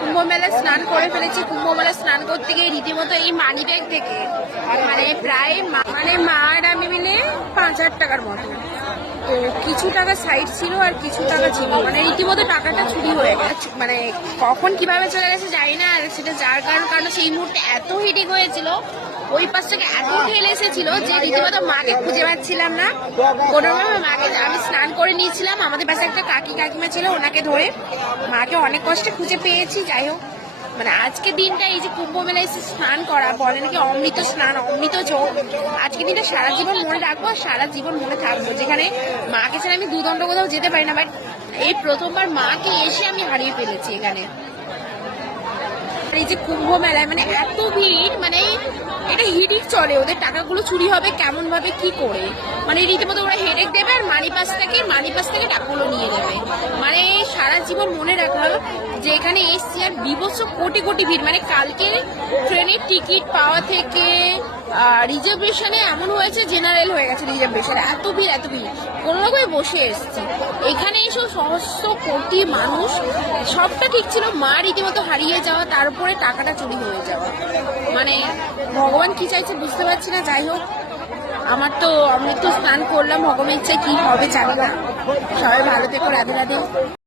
কুম্ভ মেলায় স্নান করে ফেলেছি। কুম্ভ মেলায় স্নান করতে গিয়ে রীতিমতো এই মানি ব্যাগ থেকে মানে প্রায় মা আর আমি মিলে 5,000 টাকার মতো, তো কিছু টাকা সাইড ছিল আর কিছু টাকা ছিল, মানে রীতিমতো টাকাটা চুরি হয়ে গেছে। মানে কখন কিভাবে চলে গেছে জানি না। আর সেটা যার কারণ সেই মুহূর্তে এত হিটিং হয়েছিল, ওই পাশ থেকে এত ঢেলে এসেছিল যে রীতিমতো মাকে খুঁজে পাচ্ছিলাম না। কোনোভাবে মাকে, আমি স্নান করে নিয়েছিলাম, আমাদের পাশে একটা কাকিমা ছিল, ওনাকে ধরে মাকে অনেক কষ্টে খুঁজে পেয়েছি। যাই হোক, মানে আজকে দিনটা, এই যে কুম্ভ মেলায় এসে স্নান করা, বলে নাকি অমৃত স্নান, অমৃত চোখ, আজকে দিনটা সারা জীবন মনে রাখবো, সারা জীবন মনে থাকবো। যেখানে মাকে ছাড়া আমি দুদণ্ড কোথাও যেতে পারি না, বাট এই প্রথমবার মাকে এসে আমি হারিয়ে ফেলেছি এখানে। এই যে কুম্ভ মেলায় মানে এত ভিড়, মানে এটা হিডিক চলে, ওদের টাকাগুলো চুরি হবে কেমন ভাবে, কি করে, মানে রীতিমতো ওরা হেডেক দেবে আর মানি পাস থেকে টাকাগুলো নিয়ে যাবে। মানে সারা জীবন মনে রাখলো যে এখানে এসছি, আর বিভৎস কোটি কোটি ভিড়। মানে কালকে ট্রেনের টিকিট পাওয়া থেকে রিজার্ভেশনে এমন হয়েছে জেনারেল হয়ে গেছে রিজার্ভেশনে, এত ভিড় কোনো রকমে বসে এসছি। এখানে এসব সহস্র কোটি মানুষ, সবটা ঠিক ছিল, মা রীতিমতো হারিয়ে যাওয়া, তার উপরে টাকাটা চুরি হয়ে যাওয়া, মানে ভগবান কি চাইছে বুঝতে পারছি না। যাই হোক, আমার তো অমৃত স্নান করলাম, ভগবানের ইচ্ছায় কি হবে জানি না। সবাই ভালো থেকো, রাধে রাধে।